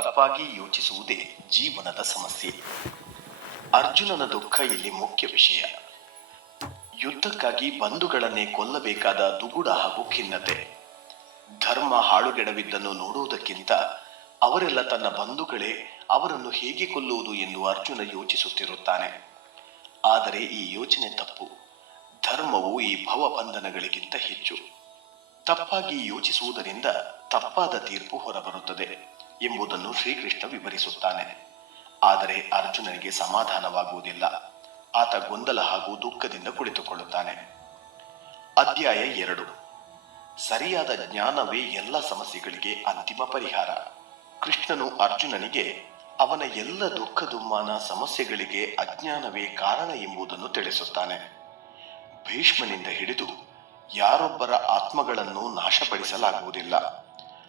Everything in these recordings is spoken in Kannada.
ತಪ್ಪಾಗಿ ಯೋಚಿಸುವುದೇ ಜೀವನದ ಸಮಸ್ಯೆ. ಅರ್ಜುನನ ದುಃಖ ಇಲ್ಲಿ ಮುಖ್ಯ ವಿಷಯ. ಯುದ್ಧಕ್ಕಾಗಿ ಬಂಧುಗಳನ್ನೇ ಕೊಲ್ಲಬೇಕಾದ ದುಗುಡ ಹಾಗೂ ಖಿನ್ನತೆ. ಧರ್ಮ ಹಾಳುಗೆಡವಿದ್ದನ್ನು ನೋಡುವುದಕ್ಕಿಂತ ಅವರೆಲ್ಲ ತನ್ನ ಬಂಧುಗಳೇ, ಅವರನ್ನು ಹೇಗೆ ಕೊಲ್ಲುವುದು ಎಂದು ಅರ್ಜುನ ಯೋಚಿಸುತ್ತಿರುತ್ತಾನೆ. ಆದರೆ ಈ ಯೋಚನೆ ತಪ್ಪು. ಧರ್ಮವು ಈ ಭವಬಂಧನಗಳಿಗಿಂತ ಹೆಚ್ಚು. ತಪ್ಪಾಗಿ ಯೋಚಿಸುವುದರಿಂದ ತಪ್ಪಾದ ತೀರ್ಪು ಹೊರಬರುತ್ತದೆ ಎಂಬುದನ್ನು ಶ್ರೀಕೃಷ್ಣ ವಿವರಿಸುತ್ತಾನೆ. ಆದರೆ ಅರ್ಜುನನಿಗೆ ಸಮಾಧಾನವಾಗುವುದಿಲ್ಲ. ಆತ ಗೊಂದಲ ಹಾಗೂ ದುಃಖದಿಂದ ಕುಳಿತುಕೊಳ್ಳುತ್ತಾನೆ. ಅಧ್ಯಾಯ 2. ಸರಿಯಾದ ಜ್ಞಾನವೇ ಎಲ್ಲ ಸಮಸ್ಯೆಗಳಿಗೆ ಅಂತಿಮ ಪರಿಹಾರ. ಕೃಷ್ಣನು ಅರ್ಜುನನಿಗೆ ಅವನ ಎಲ್ಲ ದುಃಖ ದುಮ್ಮಾನ ಸಮಸ್ಯೆಗಳಿಗೆ ಅಜ್ಞಾನವೇ ಕಾರಣ ಎಂಬುದನ್ನು ತಿಳಿಸುತ್ತಾನೆ. ಭೀಷ್ಮನಿಂದ ಹಿಡಿದು ಯಾರೊಬ್ಬರ ಆತ್ಮಗಳನ್ನು ನಾಶಪಡಿಸಲಾಗುವುದಿಲ್ಲ.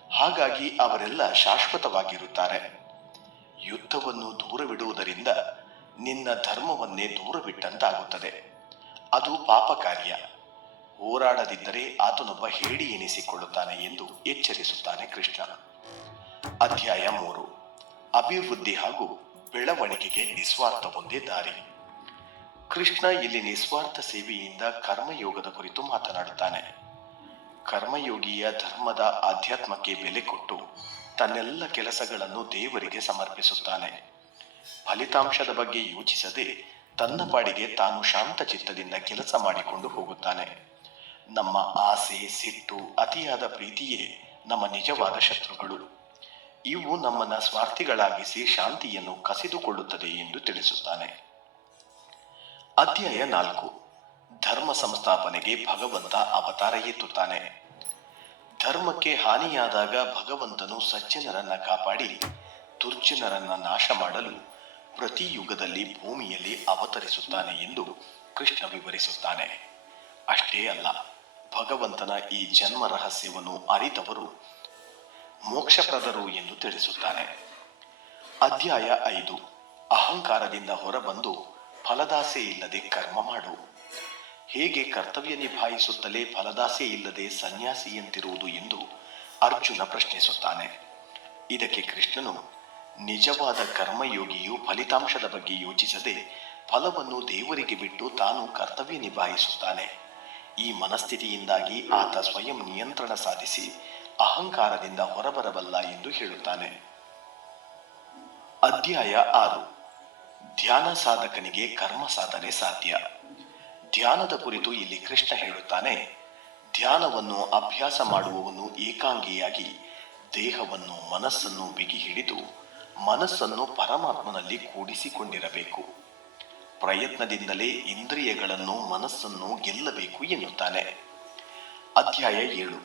ಹಾಗಾಗಿ ಅವರೆಲ್ಲ ಶಾಶ್ವತವಾಗಿರುತ್ತಾರೆ. ಯುದ್ಧವನ್ನು ದೂರವಿಡುವುದರಿಂದ ನಿನ್ನ ಧರ್ಮವನ್ನೇ ದೂರವಿಟ್ಟಂತಾಗುತ್ತದೆ. ಅದು ಪಾಪ ಕಾರ್ಯ. ಹೋರಾಡದಿದ್ದರೆ ಆತನೊಬ್ಬ ಹೇಡಿ ಎನಿಸಿಕೊಳ್ಳುತ್ತಾನೆ ಎಂದು ಎಚ್ಚರಿಸುತ್ತಾನೆ ಕೃಷ್ಣ. ಅಧ್ಯಾಯ 3. ಅಭಿವೃದ್ಧಿ ಹಾಗೂ ಬೆಳವಣಿಗೆಗೆ ನಿಸ್ವಾರ್ಥ ಒಂದೇ ದಾರಿ. ಕೃಷ್ಣ ಇಲ್ಲಿ ನಿಸ್ವಾರ್ಥ ಸೇವೆಯಿಂದ ಕರ್ಮಯೋಗದ ಕುರಿತು ಮಾತನಾಡುತ್ತಾನೆ. ಕರ್ಮಯೋಗಿಯ ಧರ್ಮದ ಆಧ್ಯಾತ್ಮಕ್ಕೆ ಬೆಲೆ ಕೊಟ್ಟು ತನ್ನೆಲ್ಲ ಕೆಲಸಗಳನ್ನು ದೇವರಿಗೆ ಸಮರ್ಪಿಸುತ್ತಾನೆ. ಫಲಿತಾಂಶದ ಬಗ್ಗೆ ಯೋಚಿಸದೆ ತನ್ನ ಪಾಡಿಗೆ ತಾನು ಶಾಂತ ಚಿತ್ತದಿಂದ ಕೆಲಸ ಮಾಡಿಕೊಂಡು ಹೋಗುತ್ತಾನೆ. ನಮ್ಮ ಆಸೆ, ಸಿಟ್ಟು, ಅತಿಯಾದ ಪ್ರೀತಿಯೇ ನಮ್ಮ ನಿಜವಾದ ಶತ್ರುಗಳು. ಇವು ನಮ್ಮನ್ನ ಸ್ವಾರ್ಥಿಗಳಾಗಿಸಿ ಶಾಂತಿಯನ್ನು ಕಸಿದುಕೊಳ್ಳುತ್ತದೆ ಎಂದು ತಿಳಿಸುತ್ತಾನೆ. ಅಧ್ಯಾಯ 4. ಧರ್ಮ ಸಂಸ್ಥಾಪನೆಗೆ ಭಗವಂತ ಅವತಾರ ಎತ್ತುತ್ತಾನೆ. ಧರ್ಮಕ್ಕೆ ಹಾನಿಯಾದಾಗ ಭಗವಂತನು ಸಜ್ಜನರನ್ನ ಕಾಪಾಡಿ ದುರ್ಜನರನ್ನ ನಾಶ ಮಾಡಲು ಪ್ರತಿ ಯುಗದಲ್ಲಿ ಭೂಮಿಯಲ್ಲಿ ಅವತರಿಸುತ್ತಾನೆ ಎಂದು ಕೃಷ್ಣ ವಿವರಿಸುತ್ತಾನೆ. ಅಷ್ಟೇ ಅಲ್ಲ, ಭಗವಂತನ ಈ ಜನ್ಮ ರಹಸ್ಯವನ್ನು ಅರಿತವರು ಮೋಕ್ಷಪ್ರದರು ಎಂದು ತಿಳಿಸುತ್ತಾನೆ. ಅಧ್ಯಾಯ 5. ಅಹಂಕಾರದಿಂದ ಹೊರಬಂದು ಫಲದಾಸೆ ಇಲ್ಲದೆ ಕರ್ಮ ಮಾಡು. ಹೇಗೆ ಕರ್ತವ್ಯ ನಿಭಾಯಿಸುತ್ತಲೇ ಫಲದಾಸೆ ಇಲ್ಲದೆ ಸನ್ಯಾಸಿಯಂತಿರುವುದು ಎಂದು ಅರ್ಜುನ ಪ್ರಶ್ನಿಸುತ್ತಾನೆ. ಇದಕ್ಕೆ ಕೃಷ್ಣನು, ನಿಜವಾದ ಕರ್ಮಯೋಗಿಯು ಫಲಿತಾಂಶದ ಬಗ್ಗೆ ಯೋಚಿಸದೆ ಫಲವನ್ನು ದೇವರಿಗೆ ಬಿಟ್ಟು ತಾನು ಕರ್ತವ್ಯ ನಿಭಾಯಿಸುತ್ತಾನೆ. ಈ ಮನಸ್ಥಿತಿಯಿಂದಾಗಿ ಆತ ಸ್ವಯಂ ನಿಯಂತ್ರಣ ಸಾಧಿಸಿ ಅಹಂಕಾರದಿಂದ ಹೊರಬರಬಲ್ಲ ಎಂದು ಹೇಳುತ್ತಾನೆ. ಅಧ್ಯಾಯ 6. ಧ್ಯಾನ ಸಾಧಕನಿಗೆ ಕರ್ಮ ಸಾಧನೆ ಸಾಧ್ಯ. ಧ್ಯಾನದ ಕುರಿತು ಇಲ್ಲಿ ಕೃಷ್ಣ ಹೇಳುತ್ತಾನೆ. ಧ್ಯಾನವನ್ನು ಅಭ್ಯಾಸ ಮಾಡುವವನು ಏಕಾಂಗಿಯಾಗಿ ದೇಹವನ್ನು, ಮನಸ್ಸನ್ನು ಬಿಗಿ ಹಿಡಿದು ಮನಸ್ಸನ್ನು ಪರಮಾತ್ಮನಲ್ಲಿ ಕೂಡಿಸಿಕೊಂಡಿರಬೇಕು. ಪ್ರಯತ್ನದಿಂದಲೇ ಇಂದ್ರಿಯಗಳನ್ನು, ಮನಸ್ಸನ್ನು ಗೆಲ್ಲಬೇಕು ಎನ್ನುತ್ತಾನೆ. ಅಧ್ಯಾಯ 7.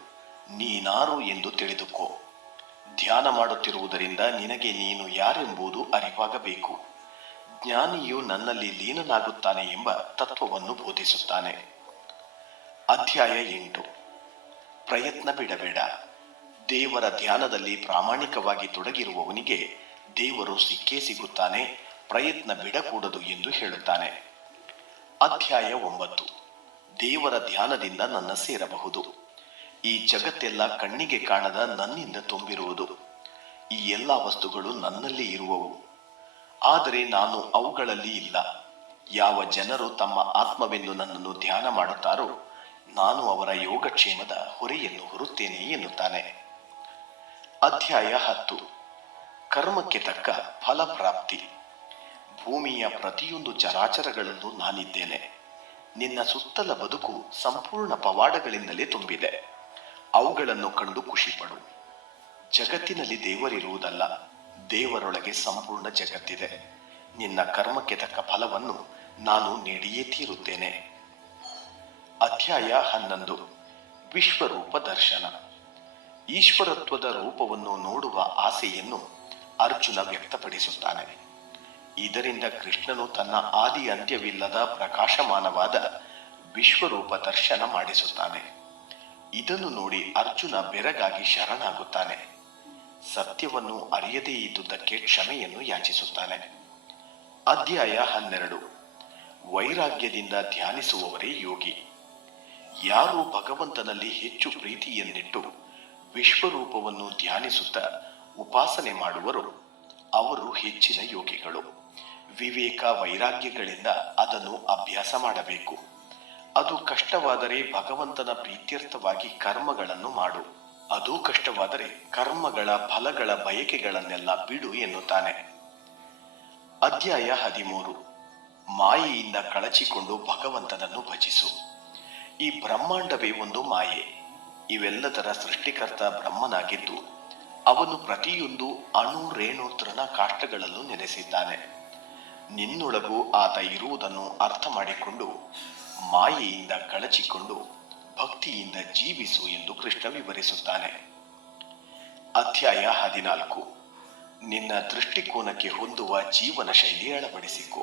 ನೀನಾರು ಎಂದು ತಿಳಿದುಕೋ. ಧ್ಯಾನ ಮಾಡುತ್ತಿರುವುದರಿಂದ ನಿನಗೆ ನೀನು ಯಾರೆಂಬುದು ಅರಿವಾಗಬೇಕು. ಜ್ಞಾನಿಯು ನನ್ನಲ್ಲಿ ಲೀನನಾಗುತ್ತಾನೆ ಎಂಬ ತತ್ವವನ್ನು ಬೋಧಿಸುತ್ತಾನೆ. ಅಧ್ಯಾಯ 8. ಪ್ರಯತ್ನ ಬಿಡಬೇಡ. ದೇವರ ಧ್ಯಾನದಲ್ಲಿ ಪ್ರಾಮಾಣಿಕವಾಗಿ ತೊಡಗಿರುವವನಿಗೆ ದೇವರು ಸಿಕ್ಕೇ ಸಿಗುತ್ತಾನೆ. ಪ್ರಯತ್ನ ಬಿಡಕೂಡದು ಎಂದು ಹೇಳುತ್ತಾನೆ. ಅಧ್ಯಾಯ 9. ದೇವರ ಧ್ಯಾನದಿಂದ ನನ್ನ ಸೇರಬಹುದು. ಈ ಜಗತ್ತೆಲ್ಲ ಕಣ್ಣಿಗೆ ಕಾಣದ ನನ್ನಿಂದ ತುಂಬಿರುವುದು. ಈ ಎಲ್ಲ ವಸ್ತುಗಳು ನನ್ನಲ್ಲಿ ಇರುವವು, ಆದರೆ ನಾನು ಅವುಗಳಲ್ಲಿ ಇಲ್ಲ. ಯಾವ ಜನರು ತಮ್ಮ ಆತ್ಮವೆಂದು ನನ್ನನ್ನು ಧ್ಯಾನ ಮಾಡುತ್ತಾರೋ ನಾನು ಅವರ ಯೋಗಕ್ಷೇಮದ ಹೊರೆಯನ್ನು ಹೊರುತ್ತೇನೆ ಎನ್ನುತ್ತಾನೆ. ಅಧ್ಯಾಯ 10. ಕರ್ಮಕ್ಕೆ ತಕ್ಕ ಫಲಪ್ರಾಪ್ತಿ. ಭೂಮಿಯ ಪ್ರತಿಯೊಂದು ಚರಾಚರಗಳಲ್ಲೂ ನಾನಿದ್ದೇನೆ. ನಿನ್ನ ಸುತ್ತಲ ಬದುಕು ಸಂಪೂರ್ಣ ಪವಾಡಗಳಿಂದಲೇ ತುಂಬಿದೆ. ಅವುಗಳನ್ನು ಕಂಡು ಖುಷಿಪಡು. ಜಗತ್ತಿನಲ್ಲಿ ದೇವರಿರುವುದಲ್ಲ, ದೇವರೊಳಗೆ ಸಂಪೂರ್ಣ ಜಗತ್ತಿದೆ. ನಿನ್ನ ಕರ್ಮಕ್ಕೆ ತಕ್ಕ ಫಲವನ್ನು ನಾನು ನೀಡಿಯೇ ತೀರುತ್ತೇನೆ. ಅಧ್ಯಾಯ 11. ವಿಶ್ವರೂಪ ದರ್ಶನ. ಈಶ್ವರತ್ವದ ರೂಪವನ್ನು ನೋಡುವ ಆಸೆಯನ್ನು ಅರ್ಜುನ ವ್ಯಕ್ತಪಡಿಸುತ್ತಾನೆ. ಇದರಿಂದ ಕೃಷ್ಣನು ತನ್ನ ಆದಿ ಅಂತ್ಯವಿಲ್ಲದ ಪ್ರಕಾಶಮಾನವಾದ ವಿಶ್ವರೂಪ ದರ್ಶನ ಮಾಡಿಸುತ್ತಾನೆ. ಇದನ್ನು ನೋಡಿ ಅರ್ಜುನ ಬೆರಗಾಗಿ ಶರಣಾಗುತ್ತಾನೆ. ಸತ್ಯವನ್ನು ಅರಿಯದೇ ಇದ್ದುದಕ್ಕೆ ಕ್ಷಮೆಯನ್ನು ಯಾಚಿಸುತ್ತಾನೆ. ಅಧ್ಯಾಯ 12. ವೈರಾಗ್ಯದಿಂದ ಧ್ಯಾನಿಸುವವರೇ ಯೋಗಿ. ಯಾರು ಭಗವಂತನಲ್ಲಿ ಹೆಚ್ಚು ಪ್ರೀತಿಯನ್ನಿಟ್ಟು ವಿಶ್ವರೂಪವನ್ನು ಧ್ಯಾನಿಸುತ್ತಾ ಉಪಾಸನೆ ಮಾಡುವರು ಅವರು ಹೆಚ್ಚಿನ ಯೋಗಿಗಳು. ವಿವೇಕ ವೈರಾಗ್ಯಗಳಿಂದ ಅದನ್ನು ಅಭ್ಯಾಸ ಮಾಡಬೇಕು. ಅದು ಕಷ್ಟವಾದರೆ ಭಗವಂತನ ಪ್ರೀತ್ಯರ್ಥವಾಗಿ ಕರ್ಮಗಳನ್ನು ಮಾಡು. ಅದು ಕಷ್ಟವಾದರೆ ಕರ್ಮಗಳ ಫಲಗಳ ಬಯಕೆಗಳನ್ನೆಲ್ಲ ಬಿಡು ಎನ್ನುತ್ತಾನೆ. ಅಧ್ಯಾಯ 13. ಮಾಯೆಯಿಂದ ಕಳಚಿಕೊಂಡು ಭಗವಂತನನ್ನು ಭಜಿಸು. ಈ ಬ್ರಹ್ಮಾಂಡವೇ ಒಂದು ಮಾಯೆ. ಇವೆಲ್ಲದರ ಸೃಷ್ಟಿಕರ್ತ ಬ್ರಹ್ಮನಾಗಿದ್ದು ಅವನು ಪ್ರತಿಯೊಂದು ಅಣು ರೇಣು ತೃಣ ಕಾಷ್ಟಗಳನ್ನು ನೆನೆಸಿದ್ದಾನೆ. ನಿನ್ನೊಳಗೂ ಆತ ಇರುವುದನ್ನು ಅರ್ಥ ಮಾಡಿಕೊಂಡು ಮಾಯೆಯಿಂದ ಕಳಚಿಕೊಂಡು ಭಕ್ತಿಯಿಂದ ಜೀವಿಸು ಎಂದು ಕೃಷ್ಣ ವಿವರಿಸುತ್ತಾನೆ. ಅಧ್ಯಾಯ 14. ನಿನ್ನ ದೃಷ್ಟಿಕೋನಕ್ಕೆ ಹೊಂದುವ ಜೀವನ ಶೈಲಿ ಅಳವಡಿಸಿಕೊ.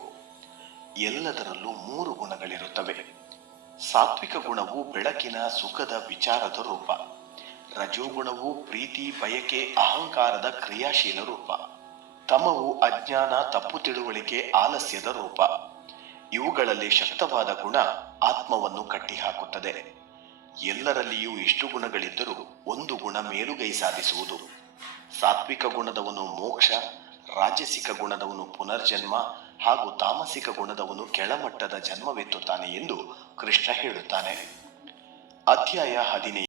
ಎಲ್ಲದರಲ್ಲೂ 3 ಗುಣಗಳಿರುತ್ತವೆ. ಸಾತ್ವಿಕ ಗುಣವು ಬೆಳಕಿನ ಸುಖದ ವಿಚಾರದ ರೂಪ. ರಜೋಗುಣವು ಪ್ರೀತಿ ಬಯಕೆ ಅಹಂಕಾರದ ಕ್ರಿಯಾಶೀಲ ರೂಪ. ತಮವು ಅಜ್ಞಾನ ತಪ್ಪು ತಿಳುವಳಿಕೆ ಆಲಸ್ಯದ ರೂಪ. ಇವುಗಳಲ್ಲಿ ಶಕ್ತವಾದ ಗುಣ ಆತ್ಮವನ್ನು ಕಟ್ಟಿಹಾಕುತ್ತದೆ. ಎಲ್ಲರಲ್ಲಿಯೂ ಇಷ್ಟು ಗುಣಗಳಿದ್ದರೂ ಒಂದು ಗುಣ ಮೇಲುಗೈ ಸಾಧಿಸುವುದು. ಸಾತ್ವಿಕ ಗುಣದವನು ಮೋಕ್ಷ, ರಾಜಸಿಕ ಗುಣದವನು ಪುನರ್ಜನ್ಮ ಹಾಗೂ ತಾಮಸಿಕ ಗುಣದವನು ಕೆಳಮಟ್ಟದ ಜನ್ಮವೆತ್ತುತ್ತಾನೆ ಎಂದು ಕೃಷ್ಣ ಹೇಳುತ್ತಾನೆ. ಅಧ್ಯಾಯ 15.